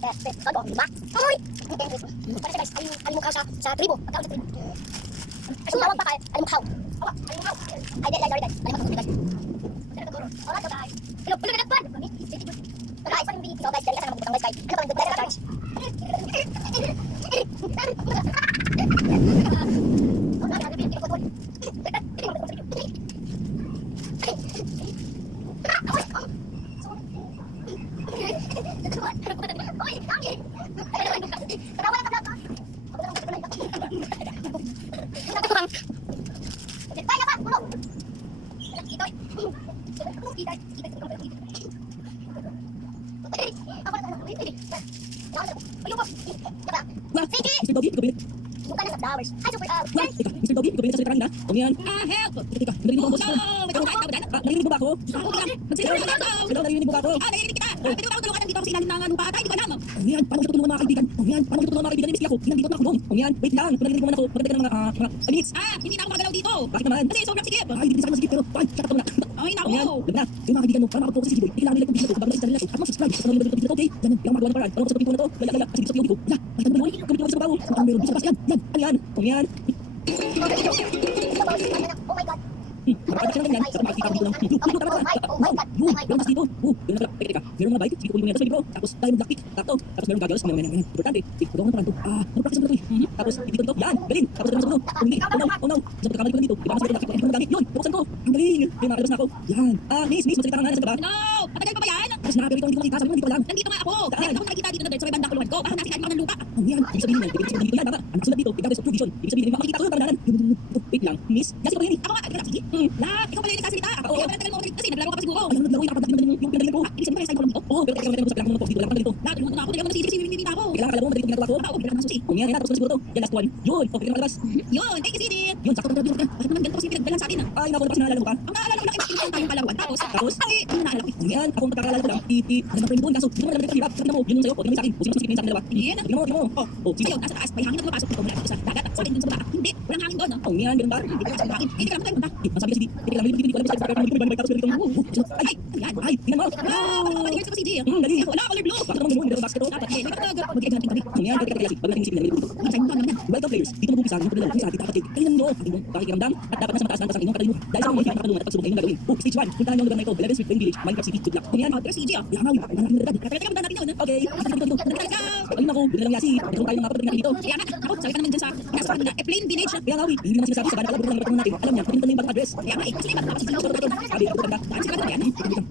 guys. Todo, di ba? Ay! Para guys, ay mukha sa tribo. Pagkaon sa tribo. Ay, sumawag pa kayo. Ay mukha. Ay mukha. Ay, guys. Ay mukha guys. Alright, guys. Hello, hello, hello, guys. Guys, paano yung video, guys? Dali ka sa mga guys. Ano ba ang guys? Mr. Dobby, ikaw ba yun? Bukan nasa flowers. Hi, super Wah, teka, Mr. Dobby, ikaw ba yun sa salita kanina? O yan. Help! Teka, narinig mo ang boses ko. May kumakain ka ba dyan? Narinig mo ba ako? Ako lang. Magsalita ka lang. Hello, narinig mo ba ako? Narinig kita. Pwede mo ba ako tulungan dito ako sa ilalim ng lupa? Tayo, hindi ko alam. O yan, paano ko tulungan mga kaibigan? O yan, paano ko tulungan mga kaibigan? Namiski ako, hinandito na ako doon. O yan, wait lang, kung narinig mo man ako, magdagdag ng mga minutes. Hindi na ako magalaw dito. Bakit naman? Kasi sobrang sikip. Ay, hindi sa akin masigit, pero fine, shut up na. Ay, O yan, naku. labi na. Yung mga kaibigan mo, para makapag-focus sa Siboy, kailangan nila kung bago na isa nila at mag-subscribe sa kanila dito, okay? Yan, yung magawa ng paraan. Para sa pagpipon na to, lala, kasi dito sa video ko. Yan, nakita mo ba yun? Kamit ko sa babaw. Ang meron dito sa taas, yan, yan, ano yan? O yan. Oh my god. Nakakita siya ng ganyan, tapos makikita ko dito ng blue, tama ba? Yung tas dito. Yung nasa, teka, meron mga bike, sige ko yung yan sa libro, tapos diamond black pick, tapos meron goggles, meron. Importante, ikaw ang parang to. Practice mo na to eh. Tapos, dito, yan, galing, tapos meron sa puno. Hindi, oh no, sa pagkakamali ko lang dito, iba kasi meron black pick, hindi ko nagamit, yun, buksan ko, ang galing, yun, makalabas na ako. Yan, miss, magsalita ka nga, nasa ba? No! Matagal pa ba yan? Tapos nakapira ito, hindi ko makita, sabi mo, hindi ko alam. Nandito nga ako. Meron akong nakikita dito na dirt sa may bandang kulungan ko. Parang nasa ilalim ako ng lupa. Oh yan, ibig sabihin yan, ibig sabihin dito yan, tama. Ang sulat dito, regardless of true vision, ibig sabihin, makikita ko yung parang wait lang, miss, kasi ko yan eh. Ako nga, sige. Lahat, ikaw pala yung nagsasalita. Oo. Kaya pala tagal mo ako kasi naglaro ka pa siguro. Ayun, naglaro yung kapatid yung pinagaling ko. Ibig sabihin ba kaya sa dito? Oo, pero teka lang sa pinakang dito, wala kang dito. Lahat, tulungan mo na ako. Dali ako na kasi hindi ako. Kailangan ka alam mo, madali ko ginagawa ko. Oo, bigla ka masusi. Kung yan, tapos ko na siguro to. Yan, last one. Yun, okay ka malabas. Yun, thank you, Sidi. Yun, sakto na dito ka. Bakit naman ganito kasi pinagdalan sa atin ah? Ay, naku, tapos naalala mo ka. Ang naalala ko lang ay makikita tayong kalawan. Tapos, ay, ano naalala ko eh. Kung yan, ako ang pagkakalala ko lang, ano na friend doon, kaso, hindi mo naman hirap. Sabi na mo, yun yung sa'yo, huwag naman sa akin. Kung sino mas sa akin dalawa. Yan. Tingnan mo, tingnan mo. Oh, sige. Ayun, nasa taas, may hangin na lumapasok dito mula dito sa dagat at sa akin dun sa baba. Hindi, walang hangin doon. No? Oh, yan, ganun ba? Hindi ko sa hangin. Hindi ka lang punta. Masabi kasi, teka lang, hindi ko alam sa Ay, yan. ay, tingnan mo. Wow, pati ko si Sidi. Dali. Wala, color blue. Bakit naman ganun, hindi basket to? Dapat eh, may katag. Mag-i-edge natin kami. Kung yan, teka, kasi, bago natin isipin na nilito. Ang sa'yo mo naman yan. Welcome players, dito mag-umpisa ang pagdala sa ating tapatig. Kailan nyo, ang inyong pakikiramdam at dapat nasa mataas ng inyong katalino. Dahil sa mga hindi nakatulungan at pagsubok na inyong gagawin. Stage 1, puntahan nyo ang lugar na ito, Belaves Street Village, Minecraft City, good luck. Kung yan, Pero si Sidi ah. yaman, nangakin na agad. Teka, punta natin yun. Okay, Dito. ayun ako, doon na lang yasi. Nagkaroon tayo ng mga kapatid natin dito. Kaya nga, ako, sabi ka naman dyan sa nasa kanila. Plain village. Kaya nga, hindi naman sinasabi sa kanila pala, bukan lang natin. Alam niya, kung hindi natin yung bagong address. Kaya nga, kasi may pagkakasal. Sabi, ako maganda. Saan sila ba yan?